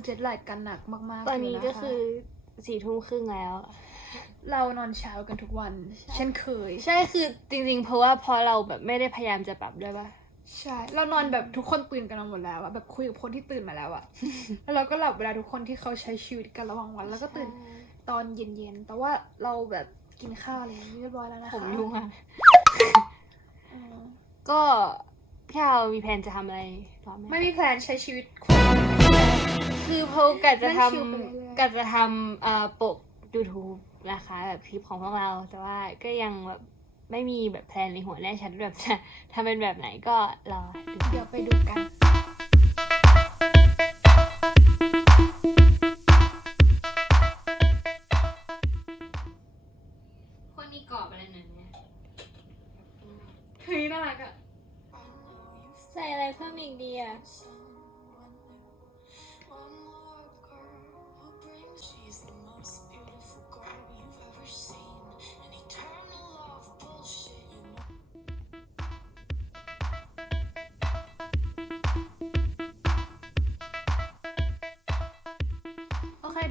ก็ยังเจ็ตแลกกันหนักมากๆตอนนี้ยู่ะะก็คือสี่ทุ่มครึ่งแล้ว เรานอนเช้ากันทุกวันเช่นเคย ใช่คือจริงๆ เพราะว่าพอเราแบบไม่ได้พยายามจะปรับด้วยปะใช่ เรานอนแบบทุกคนตื่นกันมาหมดแล้วอะแบบคุยกับคนที่ตื่นมาแล้วอะแล้วเราก็หลับเวลาทุกคนที่เขาใช้ชีวิตกันระหว่างวัน แล้วก็ตื่นตอนเย็นๆ แต่ว่าเราแบบกินข้าวอะไรอย่างนี้เรียบร้อยแล้วนะคะผมยุ่งอะเออก็พี่เอามีแผนจะทำอะไรต่อไหมไม่มีแพลนใช้ชีวิตคือ เพากะจะทนั่งชิลไปเรื่อยำกะจะทำเอ่อปก YouTube นะคะแบบคลิปของพวกเรา แต่ว่าก็ยังแบบไม่มีแบบแพลนในหัวแน่ชัดแบบจะทำเป็นแบบไหนก็รอดูเดี๋ยวไปดูกัน คนนี้กรอบอะไรหน่อยเนี่ยเฮ้ยน่ารักอะใส่อะไรเพิ่มอีกดีอะ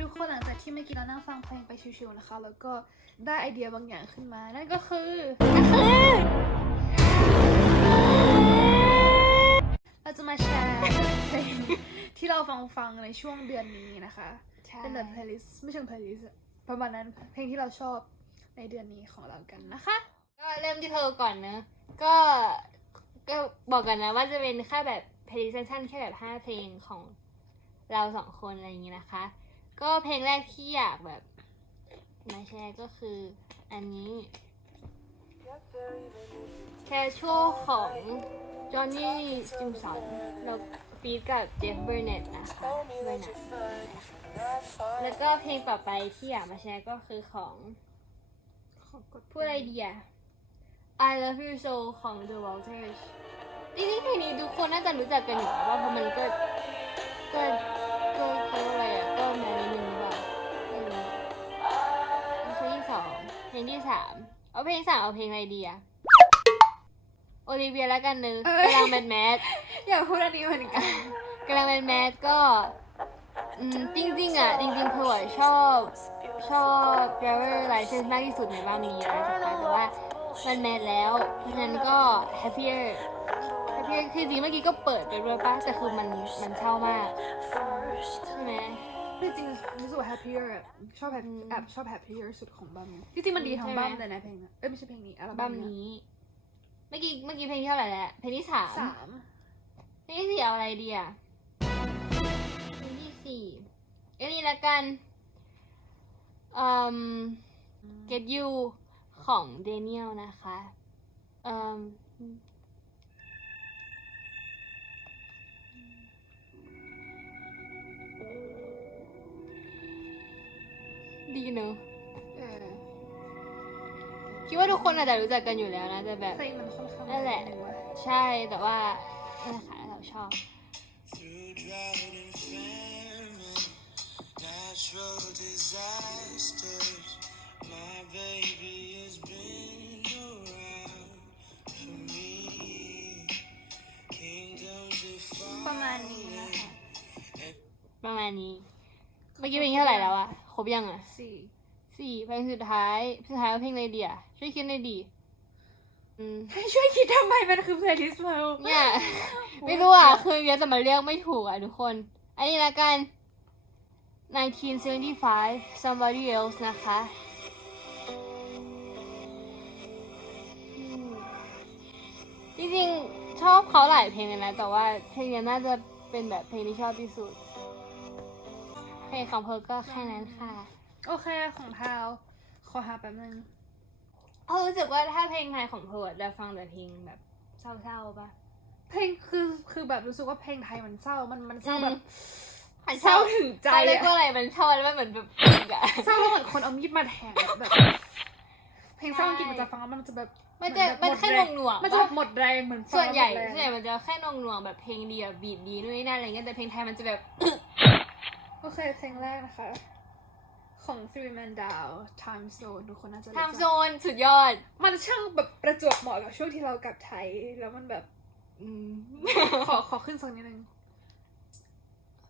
ทุกคนหลังจากที่เมื่อกี้เรานั่งฟังเพลงไปชิวๆนะคะ แล้วก็ได้ไอเดียบางอย่างขึ้นมา นั่นก็คือเราจะมาแชร์เพลงที่เราฟังฟังๆในช่วงเดือนนี้นะคะใช่เป็นแบบ playlist ไม่ใช่ playlist อะประมาณนั้นเพลงที่เราชอบในเดือนนี้ของเรากันนะคะ ก็เริ่มที่เธอก่อนเนอะก็ก็บอกกันนะว่าจะเป็นแค่แบบเพลงสั้นๆแค่แบบห้าเพลงของเราสองคนอะไรอย่างงี้นะคะ ก็เพลงแรกที่อยากแบบมาแชร์ก็คืออันนี้ Casual ของจอห์นนี่จิมสันแล้วฟีดกับเจฟเบอร์เน็ตนะคะเบอร์เน็ตแล้วก็เพลงต่อไปที่อยากมาแชร์ก็คือของขอกดพูดอะไรดีอะ I love you so ของ The Walters จริงๆเพลงนี้ทุกคนน่าจะรู้จักกันอยู่ว่าเพราะมันก็ก็ก็เกว่าอะไรอะก็ ลงที่สามเอาเพลงสามเอาเพลงอะไรดีอะโอลิเวียแล้วกันเนึงกำลังแมทแมทอยากพูดอันนี้เหมือนกันกำลังเป็นแมสก็อืมจริงๆอะ จริงๆเพอชอบชอบ driver license มากที่สุดในบ้านนี้นะคะแต่ว่ามันแมสแล้ว เพราะฉะนั้นก็ happier happier คือจริงๆเมื่อกี้ก็เปิดไปด้วยป่ะแต่คือมันมันเช่ามากใช่ไหม จริงๆรู้สึกว่า happier อะชอบ happy อืมแอบชอบ happier สุดของบัมนี้ที่จริงมันดีทั้งใช่ไหมบัมเลยนะเพลงนะเอ้ยไม่ใช่เพลงนี้อัลบั้บ้ามเนี้ยนี้เมื่อกี้เมื่อกี้เพลงที่เท่าไหร่แล้วเพลงที่สามสามเพลงที่สี่เอาอะไรดีอะเพลงที่สี่เอันนี้ละกันอืม Get You ของ Daniel นะคะเอ่ม ดีเนอะเออคิดว่าทุกคนอาจจะรู้จักกันอยู่แล้วนะแต่แบบ เพลงมันค่อนข้างนั่นแหละเร็วอะใช่แต่ว่านั่นแหละค่ะเราชอบ Through drought and famine, natural disasters, my baby has been around for me. Kingdoms have ประมาณนี้นะคะประมาณนี้ เมื่อกี้เพลงที่เท่าไหร่แล้วอะค รบยังอะสี่สี่เพลงสุดท้าย สุดท้ายว่าเพลงอะไรดีอะช่วยคิดหน่อยดีอืม ให้ช่วยคิดทำไมมันคือ playlist เราเนี่ยไม่รู้อะ คือเดี๋ยวจะมาเรียกไม่ถูกอะทุกคน อันนี้ละกัน 1975 somebody else นะคะอืมจริงๆ ชอบเขาหลายเพลงเลยนะ แต่ว่าเพลงนี้น่าจะเป็นแบบเพลงที่ชอบที่สุด เพลงของเพอก็แค่นั้นค่ะ โอเคของพาวขอหาแป๊บนึงเพราะรู้สึกว่าถ้าเพลงไทยของเพอจะฟังแต่เพลงแบบเศร้าๆปะเพลงคือคือแบบรู้สึกว่าเพลงไทยมันเศร้ามันมันเศร้าแบบมันเศร้าถึงใจเขาเรียกอะว่าอะไรมันเศร้าแล้วมันเหมือนแบบอึกอะเศร้าแล้วเหมือนคนเอามีดมาแทงอะแบบเพลงเศร้าอังกฤษมันจะฟังแล้วมันจะแบบมันจะเหมันแบบแค่หหดน่วงแรงๆมันจะปะแบบหมดแรงเหมือนฟังส่วนใหญ่แล้วมดส่วนแรใหญ่งมันจะแค่หน่วงๆแบบเพลงดีแบบบีดดีนู่นนี่นั่นอะไรเงี้ยแต่เพลงไทยมันจะแบบ โอเคเพลงแรกนะคะ ของ Three Man Down Time Zone ทุกคนน่าจะรู้ทำจักโซนสุดยอด มันช่างแบบประจวบเหมาะกับช่วงที่เรากลับไทย แล้วมันแบบอืมขอขอขึ้นสักนิดนึง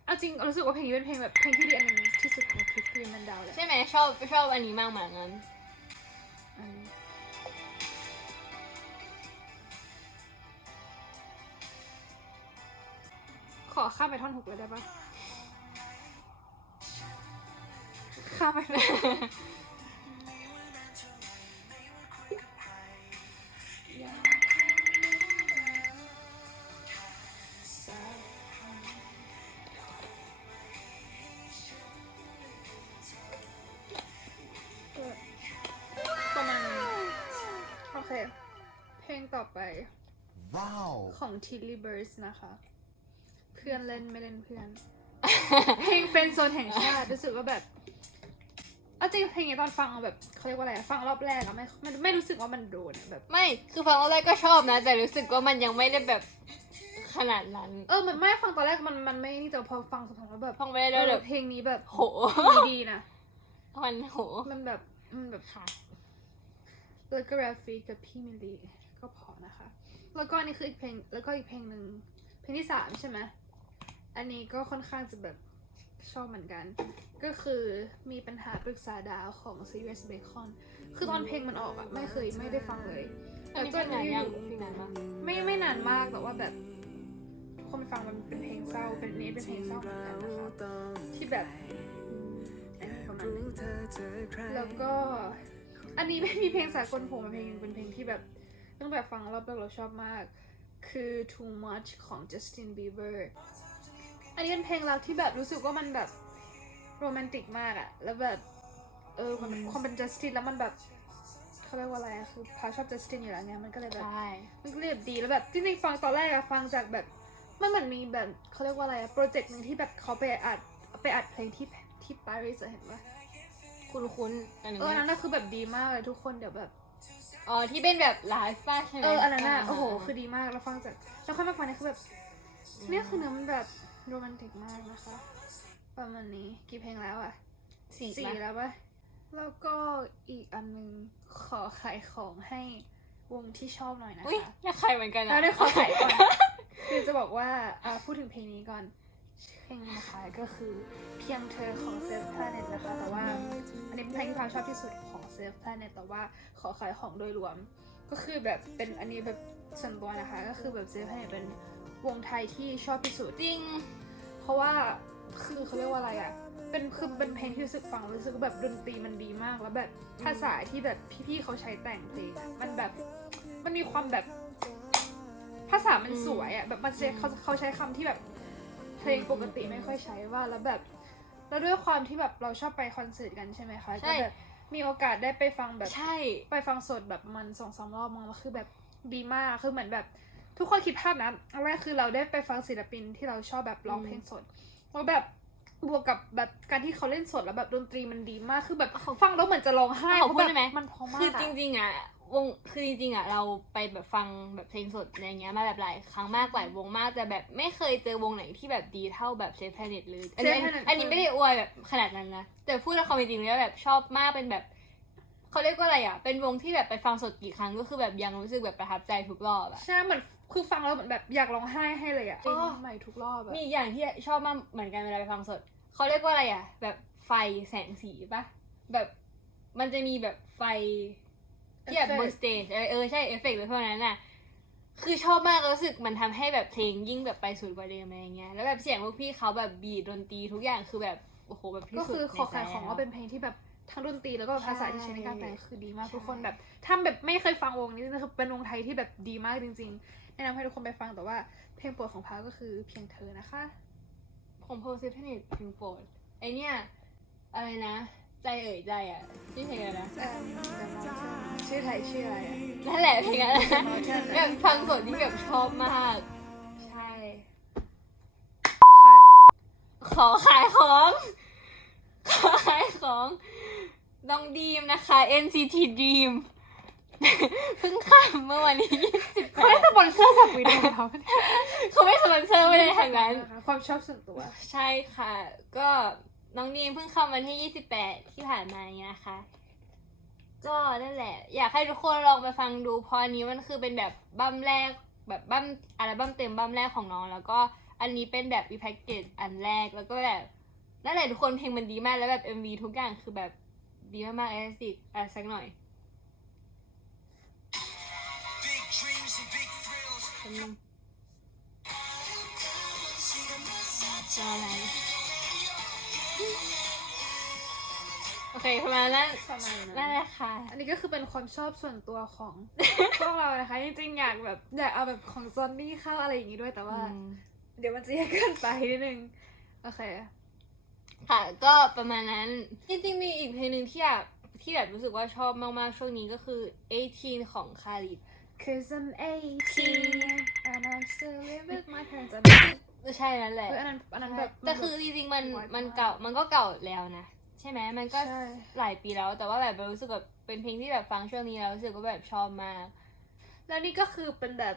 เอาจริงรู้สึกว่าเพลงนี้เป็นเพลงแบบเพลงที่ดีอันหนึ่งที่สุดของคลิปกรีนมันดาวเลย ใช่ไหมชอบชอบอันนี้มากเหมือนกันอันนี้ขอข้ามไปท่อนหกเลยได้ปะ ข้ามไปเลยประมาณนี้โอเค เพลงต่อไป Wow. ของ Tilly Birds นะคะ เพื่อนเล่นไม่เล่นเพื่อน เพลงเฟรนโซนแห่งชาติรู้สึกว่าแบบ เอาจริงเพลงนี้ตอนฟังอะแบบเขาเรียกว่าอะไรอะฟังรอบแรกอะไม่ไม่ไม่รู้สึกว่ามันโดนอะแบบ ไม่คือฟังตอนแรกก็ชอบนะ แต่รู้สึกว่ามันยังไม่ได้แบบขนาดนั้นเออมันไม่ฟังตอนแรกมันมันไม่นี่แต่พอฟังสุดท้ายแล้วแบบฟังไปได้เอแบอบเพลงนี้แบบโหดีๆนะมันโหมันแบบมันแบบ ค่ะ แล้วก็แรฟฟีกับพี่มิลลีก็พอนะคะ แล้วก็อันนี่คืออีกเพลง แล้วก็อีกเพลงหนึ่งเพลงที่สามใช่ไหม อันนี้ก็ค่อนข้างจะแบบ ชอบเหมือนกัน ก็คือมีปัญหาปรึกษาดาวของ Serious Bacon คือตอนเพลงมันออกอะไม่เคยไม่ได้ฟังเลยอันนี้เป็นงานยังเป็นงานมากไม่ไม่นานมากแต่ว่าแบบทุกคนไปฟังมันเป็นเพลงเศร้าเป็นนี้เป็นเพลงเศร้าเหมือนกันนะคะที่แบบอันนี้ประมาณนึงแล้วก็อันนี้ไม่มีเพลงสากลผมมาเพลงหนึงเป็นเพลงที่แบบตั้งแต่ฟังรอบแรกเราชอบมาก คือ Too Much ของ Justin Bieber อันนี้เป็นเพลงรักที่แบบรู้สึกว่ามันแบบโรแมนติกมากอะแล้วแบบเออมันความเป็น Justin แล้วมันแบบเขาเรียกว่าอะไรอะคือพาชอบ Justin อยู่แล้วไงมันก็เลยแบบใช่มันก็เลยแบบดีแล้วแบบจริงๆฟังตอนแรกอะฟังจากแบบมันเหมือนมีแบบเขาเรียกว่าอะไรอะโปรเจกต์หนึ่งที่แบบเขาไปอัดไปอัดเพลงที่ที่ปารีสอะเห็นปะคุ้นคุ้นๆอันเอออันนั้นนั้นน่ะคือแบบดีมากเลยทุกคนเดี๋ยวแบบอ๋อที่เป็นแบบไลฟ์ป่ะใช่ไหมเอออันนั้นน่ะาโอ้โหคือดีมากแล้วฟังจากแล้วค่อยมาฟังเนี่ยคือแบบเนี่ยคือเนื้อมันแบบ โรแมนติกมากนะคะ ประมาณนี้กี่เพลงแล้วอะสี่สี่ปะแล้วปะแล้วก็อีกอันหนึงขอขายของให้วงที่ชอบหน่อยนะอุ้ยคะอยากใครเหมือนกันอะเราได้ขอขายก่อนคือจะบอกว่าอ่าพูดถึงเพลงนี้ก่อนเพลงนี้นะคะก็คือเพียงเธอของ Self Planet นะคะแต่ว่าอันนี้เป็นเพลงที่พาวชอบที่สุดของ Self Planet แต่ว่าขอขายของโดยรวม ก็คือแบบเป็นอันนี้แบบส่วนตัวนะคะ ก็คือแบบ Self Planet เป็นวงไทยที่ชอบที่สุดจริงเพ ราะว่าคือเขาเรียกว่าอะไรอะ่ะ เป็นคือเป็นเพลงที่รู้สึกฟังแล้วรู้สึกว่าแบบดนตรีมันดีมากแล้วแบบภาษาที่แบบพี่ๆเขาใช้แต่งเพลงอะมันแบบมันมีความแบบภาษามันสวยอะ่ะแบบมันใช้เขาเขาใช้คำที่แบบเพลงปกติไม่ค่อยใช้ว่าแล้วแบบ แล้วด้วยความที่แบบเราชอบไปคอนเสิร์ตกันใช่ไหมคะใช่ก็แบบมีโอกาสได้ไปฟังแบบใช่ไปฟังสดแบบมันสองสามรอบมั้งแล้วคือแบบดีมากคือเหมือนแบบ ทุกคนคิดภาพนะอันแรกคือเราได้ไปฟังศิลปินที่เราชอบแบบร้องเพลงสดแล้วแบบบวกกับแบบการที่เขาเล่นสดแล้วแบบดนตรีมันดีมากคือแบบฟังแล้วเหมือนจะร้องไห้ขอเพพูราะดแบบได้ไหมมันเพอมากคือจอะริงๆอะวงคือจริงๆอะเราไปแบบฟังแบบเพลงสดอะไรเงี้ยมาแบบหลายครั้งมากหลายวงมากแต่แบบไม่เคยเจอวงไหนที่แบบดีเท่าแบบเซฟแพเน็ตเลยอันนี้ Safe Planet อันนี้ไม่ได้อวยแบบขนาดนั้นนะแต่พูดแล้วความเป็นจริงแล้วแบบชอบมากเป็นแบบ เขาเรียกว่าอะไรอะ เป็นวงที่แบบไปฟังสดกี่ครั้งก็คือแบบยังรู้สึกแบบประทับใจทุกรอบอะใช่เหมือนคือฟังแล้วเหมือนแบบอยากร้องไห้ให้เลยอะอ๋อใหม่ทุกรอบอะมีอีกอย่างที่ชอบมากเหมือนกันเวลาไปฟังสด เขาเรียกว่าอะไรอะ แบบไฟแสงสีปะแบบมันจะมีแบบไฟที่แบบบนสเตจเออเออใช่เอฟเฟกต์เลยพวกนั้นน่ะ คือชอบมากรู้สึกมันทำให้แบบเพลงยิ่งแบบไปสุดกว่าเดิมอะไรเงี้ย แล้วแบบเสียงพวกพี่เขาแบบบีทดนตรีทุกอย่างคือแบบโอ้โหแบบที่ก็สุดคือขอขายในใจของแล้วว่าเป็นเพลงที่แบบ ทั้งดนตรีแล้วก็ภาษาที่ใช้ในการแต่งใช่คือดีมากใช่ทุกคนแบบทำแบบไม่เคยฟังวงนี้คือเป็นวงไทยที่แบบดีมากจริง ๆ แนะนำให้ทุกคนไปฟังแต่ว่าเพลงโปรดของพาวก็คือเพียงเธอนะคะผมโพสิทีฟเพลงโปรดไอเนี่ยอะไรนะ ใจเอ่ยใจอะชื่อเพลงอะไรนะเอิ่ม The Mountain ชื่อไทยชื่ออะไรอะนั่นแหละเพลงนั้น The Mountain แบบฟังสดที่แบบชอบมาก ใช่ค่ะขอขายของขอขายของ น้องดีมนะคะ NCT Dream เพิ่งข้ามเมื่อวันที่28เขาได้สปอนเซอร์จากวีดีโอเขาเขาไม่สปอนเซอร์ไม่ได้ทางนั้น ความชอบส่วนตัว ใช่ค่ะ ก็น้องดีมเพิ่งเข้าวันที่28ที่ผ่านมานี้นะคะก็นั่นแหละ อยากให้ทุกคนลองไปฟังดูเพราะอันนี้มันคือเป็นแบบบั้มแรก แบบบั้มอัลบั้มเต็มบั้มแรกของน้อง แล้วก็อันนี้เป็นแบบอีแพ็กเกจอันแรกแล้วก็แบบนั่นแหละทุกคนเพลงมันดีมากแล้วแบบ MV ทุกอย่างคือแบบ ดีมากๆเอสติอะสักหน่อย Big dreams and big thrills. เป็นจะอะไรโอเคประมาณนั้นประมาณนั่นั้นนแหละค่ะ อันนี้ก็คือเป็นความชอบส่วนตัวของ พวกเรานะคะ จริงๆอยากแบบอยากเอาแบบของซอนนี่เข้าอะไรอย่างงี้ด้วยแต่ว่าอืมเดี๋ยวมันจะยากเกินไปนิดนึง โอเค ค่ะ ก็ประมาณนั้นจริงๆมีอีกเพลงหนึ่งที่แบบที่แบบรู้สึกว่าชอบมากๆช่วงนี้ก็คือ 18 ของคาริ Cause I'm 18 and I'm still living with my parents อันนั้นใช่นั่นแหละเอออันนั้นอันนั้นแบบแต่คือจริงๆมันไวมากมันเก่ามันก็เก่าแล้วนะ ใช่ไหมมันก็ใช่หลายปีแล้วแต่ว่าแบบรู้สึกแบบเป็นเพลงที่แบบฟังช่วงนี้แล้วรู้สึกว่าแบบชอบมาก แล้วนี่ก็คือเป็นแบบ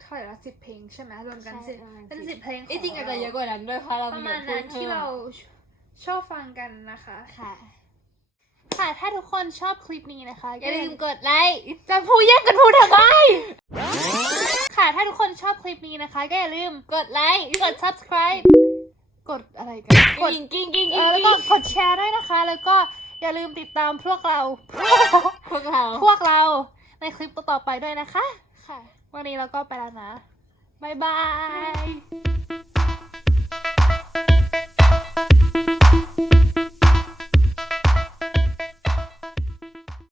เท่าไหร่ละสิบเพลงใช่ไหมรวมกันใช่สิบประมาณ เป็นสิบสิบเพลงขจริงๆอาจจะเยอะกว่านั้นด้วยเพราะเราประมีมาณพูนั้ดนที่เรา ชอบฟังกันนะคะ ค่ะ ค่ะ ถ้าทุกคนชอบคลิปนี้นะคะอย่าลืมกดไลค์จะพูดแย่งกันพูดทำไมค่ะ ถ้าทุกคนชอบคลิปนี้นะคะ ก็อย่าลืมกดไลค์กด subscribe กดอะไรกัน กดกิ้งกิ้งกิ้งเอกิ้งอแล้วก็กดแชร์ด้วยนะคะ แล้วก็อย่าลืมติดตามพวกเรา พวกเรา พวกเราในคลิปต่อๆไปด้วยนะคะ ค่ะ วันนี้เราก็ไปแล้วนะ บ๊ายบาย